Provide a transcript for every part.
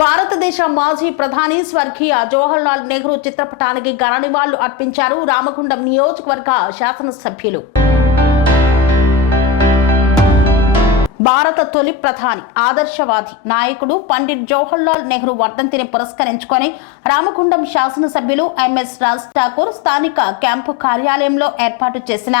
భారతదేశ మాజీ ప్రధాని స్వర్గీయ జవహర్లాల్ నెహ్రూ చిత్రపటానికి ఘన నివాళులు అర్పించారు రామగుండం నియోజకవర్గ శాసనసభ్యులు. భారత తొలి ప్రధాని, ఆదర్శవాది నాయకుడు పండిట్ జవహర్లాల్ నెహ్రూ వర్ధంతిని పురస్కరించుకొని రామగుండం శాసనసభ్యులు ఎంఎస్ రాజ్ ఠాకూర్ స్థానిక క్యాంపు కార్యాలయంలో ఏర్పాటు చేసిన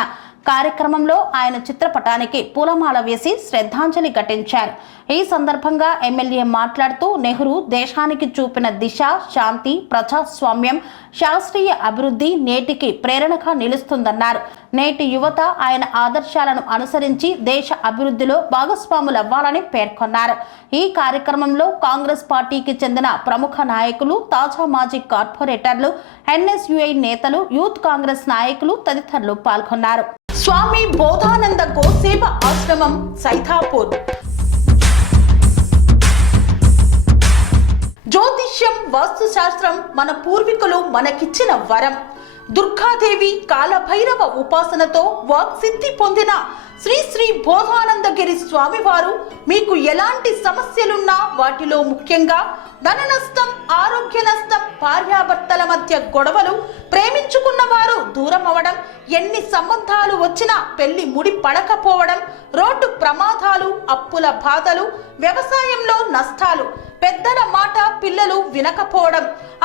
కార్యక్రమంలో ఆయన చిత్రపటానికి పూలమాల వేసి శ్రద్ధాంజలి ఘటించారు. ఈ సందర్భంగా ఎమ్మెల్యే మాట్లాడుతూ నెహ్రూ దేశానికి చూపిన దిశ, శాంతి, ప్రజాస్వామ్యం, శాస్త్రీయ అభివృద్ధి నేటికి ప్రేరణగా నిలుస్తుందన్నారు. నేటి యువత ఆయన ఆదర్శాలను అనుసరించి దేశ అభివృద్ధిలో భాగస్వాములవ్వాలని పేర్కొన్నారు. ఈ కార్యక్రమంలో కాంగ్రెస్ పార్టీకి చెందిన ప్రముఖ నాయకులు, తాజా మాజీ కార్పొరేటర్లు, ఎన్ఎస్యుఐ నేతలు, యూత్ కాంగ్రెస్ నాయకులు తదితరులు పాల్గొన్నారు. స్వామి బోధానంద గోసేవ ఆశ్రమం, సైథాపూర్. జ్యోతిష్యం, వాస్తుశాస్త్రం మన పూర్వీకులు మనకిచ్చిన వరం. దుర్గాదేవి, కాలభైరవ ఉపాసనతో వాక్సిద్ధి పొందిన శ్రీ శ్రీ బోధానందగిరి స్వామివారు మీకు ఎలాంటి సమస్యలున్నా, వాటిలో ముఖ్యంగా ధన నష్టం, ఆరోగ్య నష్టం, భార్యాభర్తల మధ్య గొడవలు, ప్రేమించుకున్న వారు దూరం అవడం, ఎన్ని సంబంధాలు వచ్చినా పెళ్లి ముడి పడకపోవడం, రోడ్డు ప్రమాదాలు, అప్పుల బాధలు, వ్యవసాయంలో నష్టాలు, పెద్దల మాట పిల్లలు వినకపోవడం,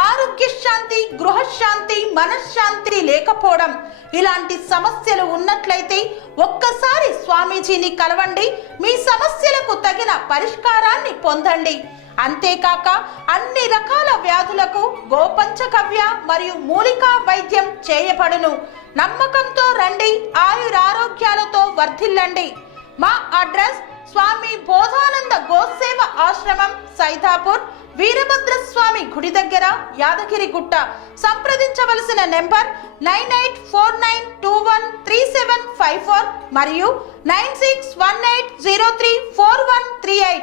ఆరోగ్య శాంతి, గృహశాంతి, మనశ్శాంతి లేకపోవడం, ఇలాంటి సమస్యలు ఉన్నట్లయితే ఒక్కసారి స్వామీజీని కలవండి. మీ సమస్యలకు తగిన పరిష్కారాన్ని పొందండి. అంతేకాక అన్ని రకాల వ్యాధులకు గోపంచకవ్య మరియు మూలికా వైద్యం చేయబడును. నమ్మకంతో రండి, ఆయురారోగ్యాలతో వర్ధిల్లండి. మా అడ్రస్ స్వామి బోధానంద గోసేవ ఆశ్రమం, సైథాపూర్, వీరభద్రస్వామి గుడి దగ్గర, యాదగిరిగుట్ట. సంప్రదించవలసిన నెంబర్ 9849213754 మరియు 9618034138.